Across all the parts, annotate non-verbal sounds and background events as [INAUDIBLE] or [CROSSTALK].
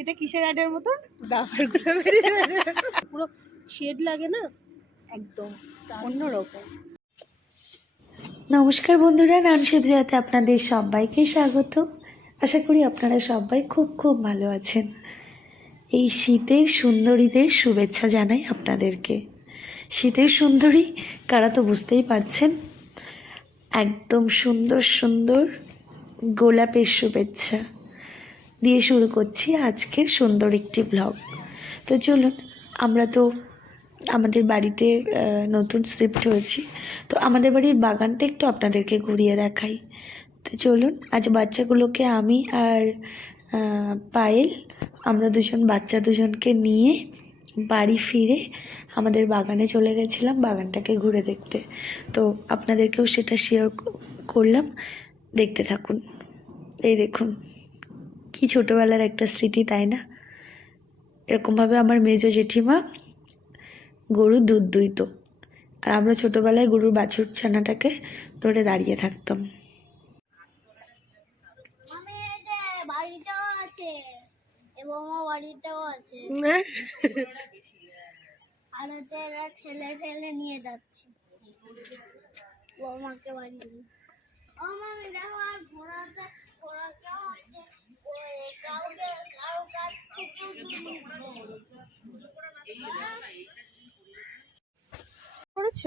এটা কিসের অ্যাডের মতন? দাবারগুলো পুরো শেড লাগে না? একদম। অন্যরকম। নমস্কার বন্ধুরা নান শিবজাতে আপনাদের সবাইকে স্বাগত। আশা করি আপনারা সবাই খুব খুব ভালো আছেন। এই শীতের সুন্দরীদের শুভেচ্ছা জানাই আপনাদেরকে। শীতের সুন্দরী কারা তো বুঝতেই পারছেন একদম সুন্দর সুন্দর গোলাপের শুভেচ্ছা। দিয়ে শুরু করছি আজকের সুন্দর একটি ব্লগ তো চলুন, আমরা তো আমাদের বাড়িতে নতুন শিফট হয়েছি। তো আমাদের বাড়ির বাগানটা একটু আপনাদেরকে ঘুরিয়ে দেখাই। তো চলুন, আজ বাচ্চাগুলোকে আমি আর পায়েল, আমরা দুজন, বাচ্চা দুজনকে নিয়ে বাড়ি ফিরে আমাদের বাগানে চলে গেছিলাম বাগানটাকে ঘুরে দেখতে। তো আপনাদেরকেও সেটা শেয়ার করলাম। দেখতে থাকুন। এই দেখুন। কি ছোটোবেলার একটা স্মৃতি তাই না? এরকমভাবে আমার মেজো জেঠিমা গরু দুধ দুইত। আর আমরা ছোটোবেলায় গরুর বাছুর ছানাটাকে ধরে দাঁড়িয়ে থাকতাম। আর হচ্ছে এরা ঠেলে ঠেলে নিয়ে যাচ্ছে। বৌমাকে বাড়ি ও মামি দেখো আর ঘোড়াতে ঘোড়াকেও করেছ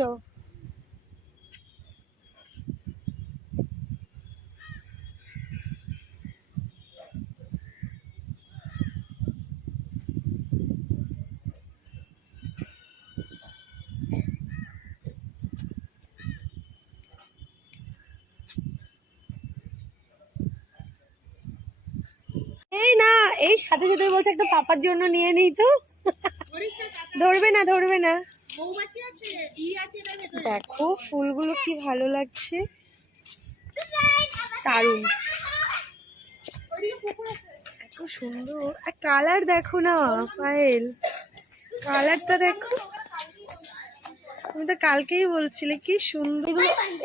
এই না এই একটা পাপার জন্য নিয়ে নিই তো। ধরবে না ধরবে না। দেখো ফুলগুলো কি ভালো লাগছে। দারুণ। এত সুন্দর। আর কালার দেখো না পায়েল। কালারটা দেখো। তুমি তো কালকেই বলছিলে কি সুন্দর।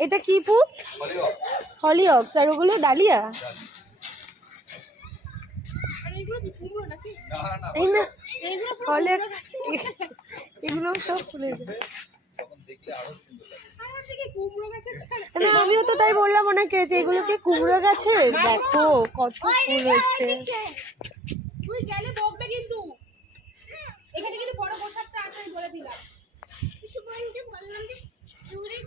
এটা কি ফুল? হলিঅক্স। আর ওগুলো ডালিয়া? এই না। হলিঅক্স এগুলো সব ফুলের না আমিও তো তাই বললাম ওনাকে যে এগুলো কি কুমড়ো গাছের? দেখো কত ফুল হয়েছে। তুই গেলে বকবে কিন্তু। এখানে কিন্তু বড় পোশাকটা আছে আমি বলে দিলাম। সুপারিতে বললাম যে দূরে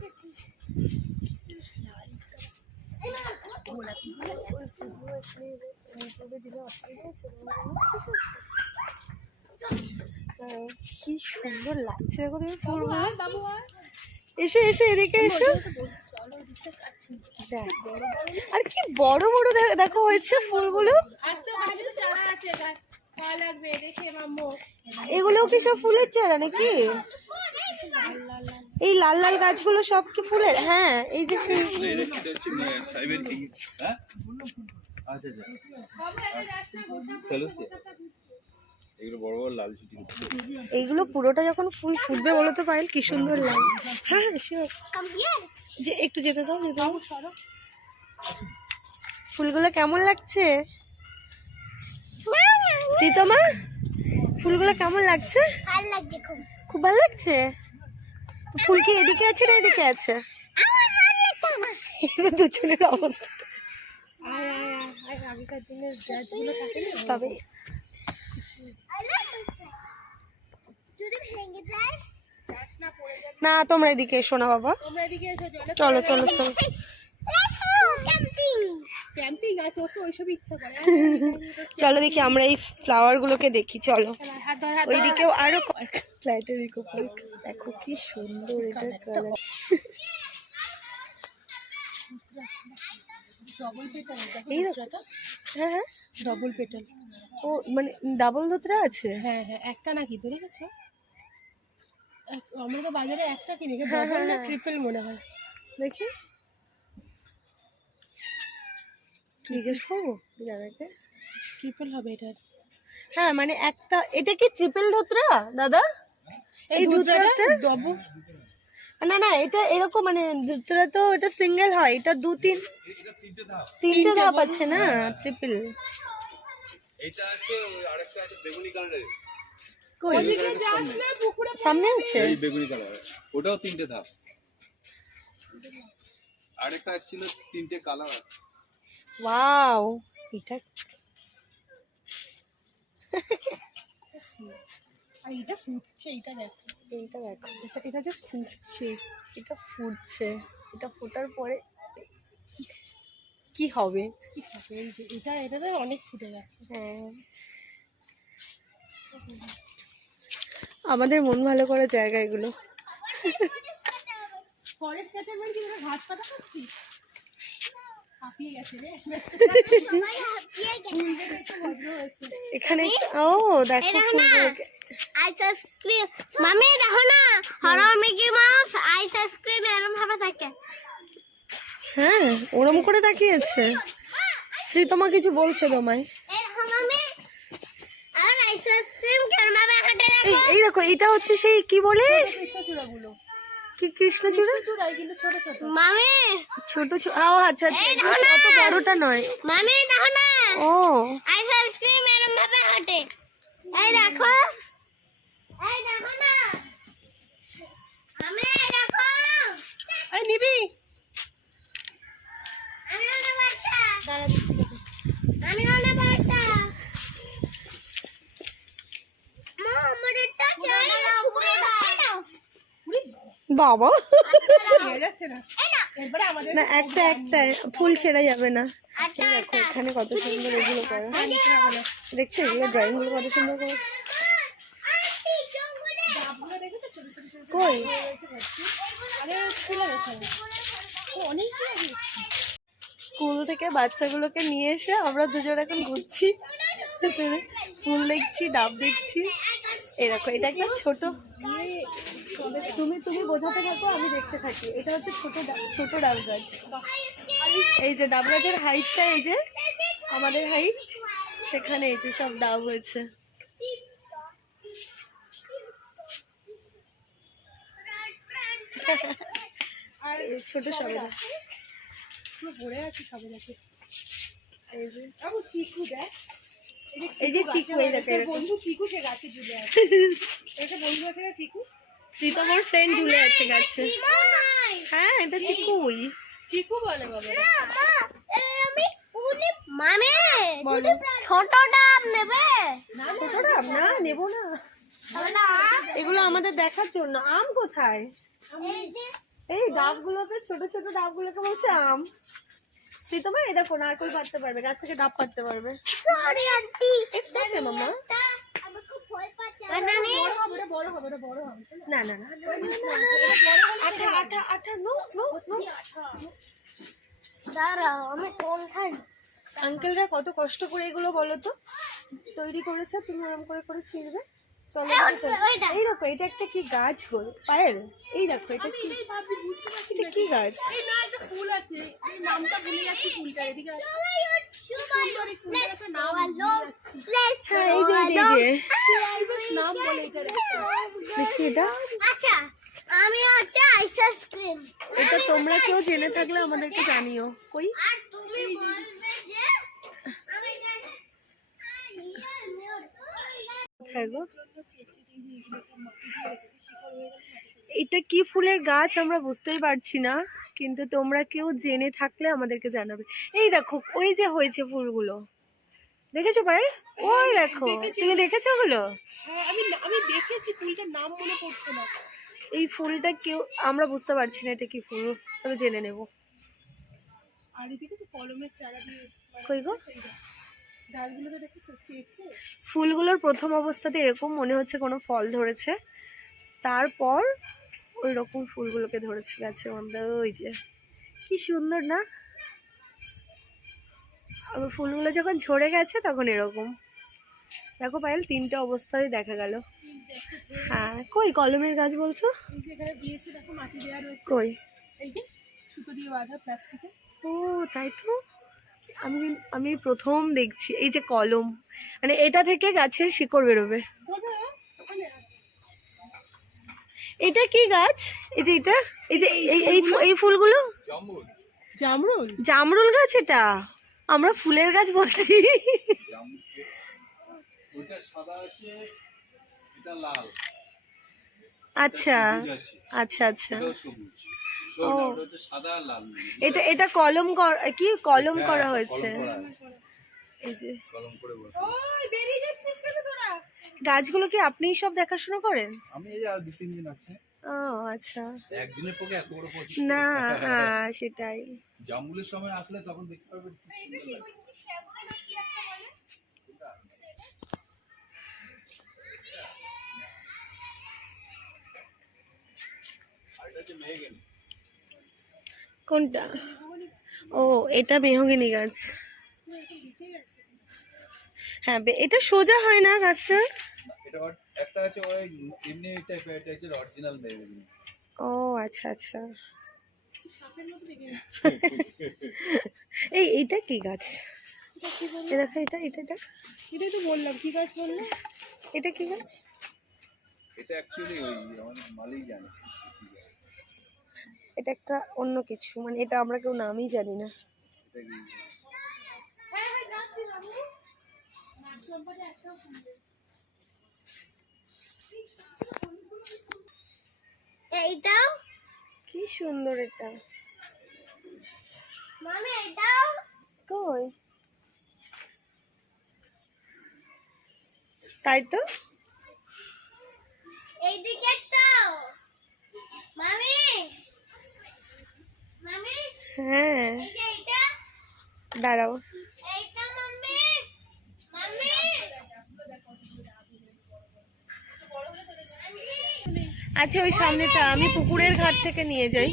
কি সুন্দর লাগছে দেখো তুমি ফুলগুলো এসো এসো, এদিকে এসো। আর কি বড় বড় দেখো হয়েছে ফুলগুলো। আছে এগুলো কি সব ফুলের চারা নাকি? এই লাল লাল গাছগুলো সব কি ফুলের? হ্যাঁ এই যে এইগুলো পুরোটা যখন ফুল ফুটবে বলো তো পায়েল, কি সুন্দর লাগে হ্যাঁ যে একটু যেতে দাও যেতে দাও। ফুলগুলো কেমন লাগছে? শ্রীতমা ফুলগুলো কেমন লাগছে? ভালো লাগছে খুব। খুব ভালো লাগছে? ফুল কি এদিকে আছে না এদিকে আছে? দুজনের অবস্থা। না তবে যদি ভেঙে যায় গাছ না পড়ে যাবে না তোমরা এদিকে এসো না বাবা চলো চলো চলো ক্যাম্পিং ক্যাম্পিং আর তোর তো ওইসব ইচ্ছা করে [LAUGHS] চলো দেখি আমরা এই ফ্লাওয়ার গুলোকে দেখি চলো। ওইদিকেও আরও ফ্লাইটের ইকো পার্ক দেখো কি সুন্দর এটা কালার এই হ্যাঁ হ্যাঁ। ডবল পেটাল ও মানে ডাবল দোতরা আছে? হ্যাঁ হ্যাঁ একটা নাকি তো দেখেছ এক- আমরা তো বাজারে একটা কিনি হ্যাঁ, হ্যাঁ। ট্রিপল মনে হয়। দেখি। জিজ্ঞেস করব দাদাকে? ট্রিপল হবে এটা। হ্যাঁ মানে একটা এটা কি ট্রিপল ধোতরা দাদা? এই ধুতরাটা ডবল না না এটা এরকম মানে ধুতরা তো এটা সিঙ্গেল হয় এটা দু তিন তিনটে ধাপ আছে না ট্রিপল এটা আছে আরেকটা আছে বেগুনি কালারের কই? ওদিকে যাসলে পুকুরে সামনে আছে? এই বেগুনি কালার ওটাও তিনটে ধাপ। আরেকটা ছিল তিনটে কালার ওয়াও এটা আর এটা ফুটছে এটা দেখো। এইটা দেখো। এটা এটা জাস্ট ফুটছে। এটা ফুটছে। এটা ফোটার পরে কি হবে? কি হবে? এই যে এটা এটাতে অনেক ফুটে গেছে। হ্যাঁ। আমাদের মন ভালো করার জায়গা এগুলো। ফরেস্ট গাছের বাড়ি কি তোরা ঘাস পাতা খাচ্ছিস? এখানে ও দেখো ফুলগুলোকে আইসক্রিম মামি দেখো না হরর মিকি মাউস আইসক্রিম এরকম ভাবে থাকে। হ্যাঁ ওরম করে তাকিয়েছে। শ্রীতমা কিছু বলছে তোমায়। এই দেখো এটা হচ্ছে সেই কি বলে? কি কৃষ্ণচূড়া? কিন্তু ছোট ছোট। মামি! ছোট ছোট ও আচ্ছা আচ্ছা। অত বড়টা নয়। মামি দেখো না। ও। আইসক্রিম এরকম ভাবে হাঁটে। এই দেখো। এই দেখো না। আমি দেখো। এই নিবি আমি অনেক বাচ্চা আমি অনেক বাচ্চা মা আমার একটা চাই সুপার দাও বাবা। না এরপরে আমাদের না একটা একটা ফুল ছেড়ে যাবে না। আচ্ছা দেখো এখানে কত সুন্দর এগুলো করে। দেখছ এগুলো ড্রয়িংগুলো কত সুন্দর করে। ডাবগুলো দেখেছ ছোট ছোট ছোট কই স্কুল থেকে বাচ্চাগুলোকে নিয়ে এসে আমরা দুজন এখন ঘুরছি। ফুল দেখছি ডাব দেখছি। এরকম এটা একটা ছোট তুমি তুমি বোঝাতে থাকো আমি দেখতে থাকি। এটা হচ্ছে ছোট ছোট ডাব গাছ। এই যে ডাব গাছের হাইটটা এই যে আমাদের হাইট সেখানে এই যে সব ডাব হয়েছে। আর ছোট সবেদা। ভরে আছে সবে দেখে এই যে চিকু দেখ। এই যে চিকু এই দেখো বন্ধু চিকু সে গাছে ঝুলে আছে। [LAUGHS] এটা বন্ধু আছে না চিকু? সীতামর ফ্রেন্ড ঝুলে আছে গাছে। হ্যাঁ এটা চিকুই। চিকু বলে বাবা মামে বলো। ছোট ডাব নেবে? ছোট ডাব না নেব না। এগুলো আমাদের দেখার জন্য। আম কোথায়? এই ডাবগুলোকে ছোট ছোট ডাবগুলোকে বলছে আম। সীতামা এই দেখো নারকল পাততে পারবে গাছ থেকে ডাব পাততে পারবে। সরি আন্টি মামা। না না না। আঠা আঠা আঠা নো নো নো দাঁড়াও আমি কোনখানে আঙ্কেলরা কত কষ্ট করে এগুলো বলো তো? তৈরি করেছে তুমি ওরম করে করে ছিঁড়বে? চলো এই দেখো এটা একটা কি গাছ গো? পায়েল এই দেখো এটা কি এটা কি গাছ? না একটা ফুল আছে। নামটা ভুলে যাচ্ছি ফুলটা এদিকে এই ফুলটার একটা নাম ভুলে যাচ্ছি। হ্যাঁ, এই যে এই যে, এই যে। বেশ নাম বলে এটা দেখি এটা। আচ্ছা আমি হচ্ছে আইসক্রিম। এটা তোমরা কেউ জেনে থাকলে আমাদেরকে জানিও। কই? আর তুমি বলবে যে আমি গো। এটা কি ফুলের গাছ আমরা বুঝতেই পারছি না কিন্তু তোমরা কেউ জেনে থাকলে আমাদেরকে জানাবে। এই দেখো ওই যে হয়েছে ফুলগুলো। দেখেছ পায়েল? ওই দেখো তুমি দেখেছ ওগুলো? হ্যাঁ আমি আমি দেখেছি ফুলটার নাম মনে পড়ছে না। এই ফুলটা কেউ আমরা বুঝতে পারছি না এটা কি ফুল তবে জেনে নেব। আর এদিকে কলমের চারা দিয়ে কই গো? দেখেছ চেয়েছে? ফুলগুলোর প্রথম অবস্থাতে এরকম মনে হচ্ছে কোনো ফল ধরেছে। তারপর ওই রকম ফুলগুলোকে ধরেছে গাছের মধ্যে ওই যে। কি সুন্দর না? আবার ফুলগুলো যখন ঝরে গেছে তখন এরকম। দেখো পায়েল তিনটে অবস্থায় দেখা গেল। হ্যাঁ কই কলমের গাছ বলছো? কই? এই যে সুতো দিয়ে বাঁধা প্লাস্টিকে। ও তাই তো? আমি আমি প্রথম দেখছি এই যে কলম মানে এটা থেকে গাছের শিকড় বেরোবে। এটা কি গাছ? এই যে এটা এই যে এই এই ফুলগুলো? জামরুল। জামরুল গাছ এটা? আমরা ফুলের গাছ বলছি। ওইটা সাদা আছে এটা লাল আচ্ছা আচ্ছা। আচ্ছা এটা এটা কলম কর- কি কলম হ্যাঁ, করা হয়েছে? এই যে। কলম করে বসে। বেরিয়ে যাচ্ছিস কেন তোরা? গাছগুলো কি আপনিই সব দেখাশোনা করেন? আমি এই আর তিন দিন আছে। ও আচ্ছা। একদিনের পক্ষে এত বড় না হ্যাঁ সেটাই। জাম্বুলের সময় আসলে তখন দেখতে পারবেন কি সুন্দর লাগে। আর এটা হচ্ছে মেহগনি কোনটা? ও এটা মেহগিনি গাছ। হ্যাঁ বে- এটা সোজা হয় না গাছটা এটা একটা আছে ওই এমনি টাইপের এটা হচ্ছে অরিজিনাল মেহগনি। ও আচ্ছা আচ্ছা। এই এইটা কি গাছ? দেখো এটা এটা এটা। এটাই তো বললাম কি গাছ বললে? এটা কি গাছ? এটা অ্যাকচুয়ালি ওই মালিক জানে। এটা একটা অন্য কিছু মানে এটা আমরা কেউ নামই জানি না। কি এইটাও? কি সুন্দর এটা। মামি এটাও কই? তাই তো? হ্যাঁ। দাঁড়াও। আচ্ছা ওই সামনেটা, আমি পুকুরের ঘাট থেকে নিয়ে যাই।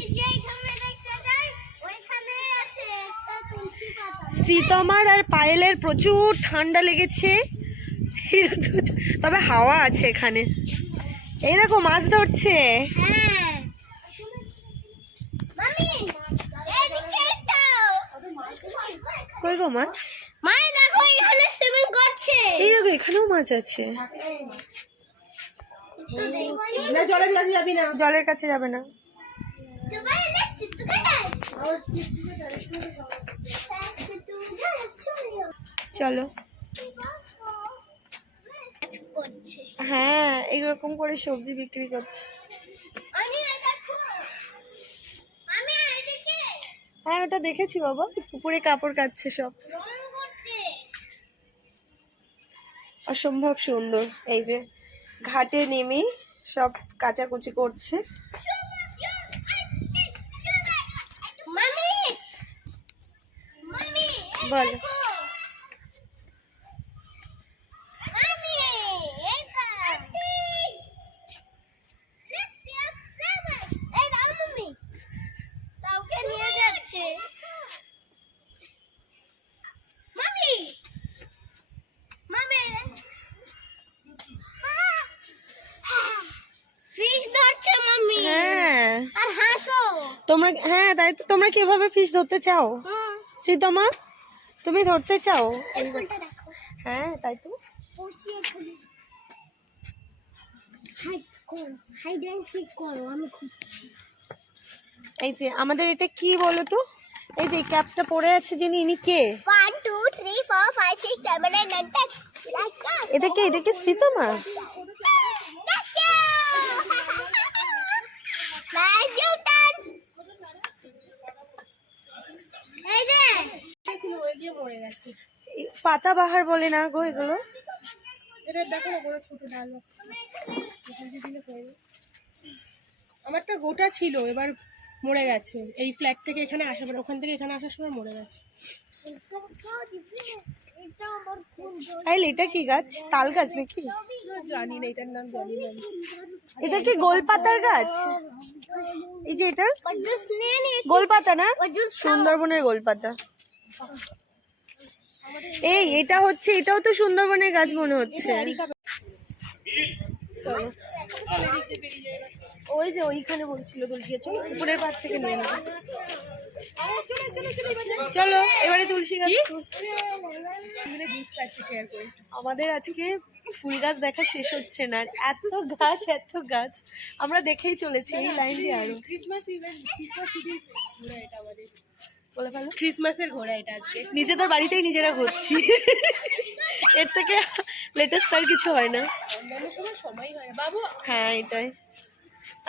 শ্রীতমার আর পায়েলের প্রচুর ঠান্ডা লেগেছে। তবে হাওয়া আছে এখানে। এই দেখো, মাছ ধরছে। হ্যাঁ। কই গো মাছ? মাই দেখো এখানে সুইমিং করছে। এই দেখো এখানেও মাছ আছে। না জলের কাছে যাবি না। জলের কাছে যাবে না। চলো। হ্যাঁ এইরকম করে সবজি বিক্রি করছে। হ্যাঁ ওটা দেখেছি বাবা। পুকুরে কাপড় কাচ্ছে সব। অসম্ভব সুন্দর। এই যে ঘাটে নেমে সব কাচাকুচি করছে। বলো। দেখো। মামি এটা এই দাও মামি কাউকে নিয়ে যাচ্ছে মামি মামি ফিশ ধরছে মামি হ্যাঁ আর হাসো তোমরা হ্যাঁ তাই তো তোমরা কীভাবে ফিশ ধরতে চাও? শ্রীতমা তুমি ধরতে চাও? হ্যাঁ তাই তো। এই যে আমাদের এটা কি বলো তো? এই যে ক্যাপটা পরে আছে যিনি ইনি কে? এটা কে? এটা কি শ্রীতমা [LAUGHS] Nice, you done. এই যে ছিল ওই গিয়ে মরে গেছে। পাতা বাহার বলে না গো এগুলো? এটা দেখো না কোনো ছোট ডাল আমারটা গোটা ছিল এবার মরে গেছে। এই ফ্ল্যাট থেকে এখানে আসার পর ওখান থেকে এখানে আসার সময় মরে গেছে। এটা আইল কি গাছ? তাল গাছ নাকি? জানি না এটার নাম জানি না। এটা কি গোলপাতার গাছ? এই যে এটা? গোলপাতা না? সুন্দরবনের গোলপাতা এই এটা হচ্ছে এটাও তো সুন্দরবনের গাছ মনে হচ্ছে। চলো। ওই যে ওইখানে বলছিল তুলসী চলো উপরের পাশ থেকে নিয়ে নেব চলো এবারে তুলসী গাছ আমাদের আজকে ফুল গাছ দেখা শেষ হচ্ছে না। আর এত গাছ এত গাছ। আমরা দেখেই চলেছি এই লাইন দিয়ে আরও। ক্রিসমাস ইভেন্ট ক্রিসমাস ইভেন্ট ঘোরা এটা আমাদের। বলে ফেলো। ক্রিসমাসের ঘোরা এটা আজকে। নিজেদের বাড়িতেই নিজেরা ঘুরছি। এর থেকে লেটেস্ট আর কিছু হয় না। সময় হয় বাবু হ্যাঁ এটাই।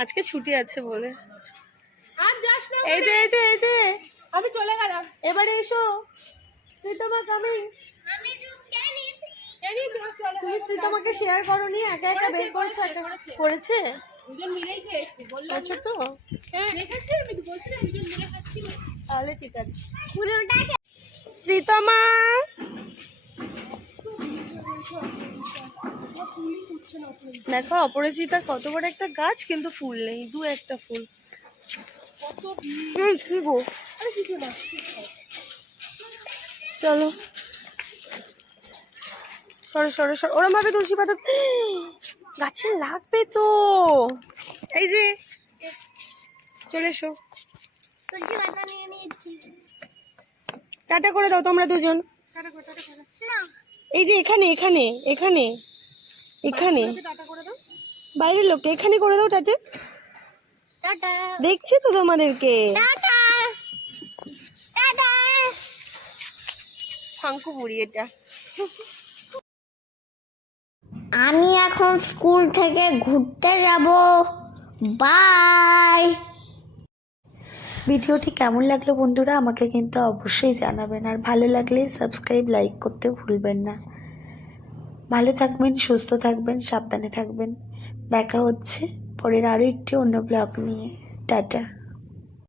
আজকে ছুটি আছে বলে। আর যাস না এই যে এই যে এই যে। আমি চলে গেলাম। এবারে এসো। শ্রীতমা কামিং আমি তুমি শ্রীতমাকে শেয়ার করনি একা একা বের করেছ একা দুজন মিলেই খেয়েছি বললাম তো? দেখেছি আমি বলছিলাম দুজন মিলে খাচ্ছি। তাহলে ঠিক আছে। শ্রীতমা! দেখো অপরাজিতা কত বড় একটা গাছ কিন্তু ফুল নেই দু একটা ফুল। এই কি গো? চলো। সরো সরো সরো। ওরম ভাবে তুলসী পাতা গাছে লাগবে তো। এই যে চলে এসো তুলসী পাতা নিয়ে নিয়েছি টাটা করে দাও তোমরা দুজন। এই যে এখানে এখানে এখানে এখানে। বাইরের লোককে এখানে করে দাও টাটে। টাটা দেখছি তো তোমাদেরকে। টাটা টাটা ফাঙ্কু বুড়ি এটা। আমি এখন স্কুল থেকে ঘুরতে যাব। বাই। ভিডিওটি কেমন লাগল বন্ধুরা আমাকে কিন্তু অবশ্যই জানাবেন। আর ভালো লাগলে সাবস্ক্রাইব লাইক করতে ভুলবেন না। ভালো থাকবেন, সুস্থ থাকবেন, সাবধানে থাকবেন। দেখা হচ্ছে পরের আরও একটি অন্য ব্লগ নিয়ে। টাটা।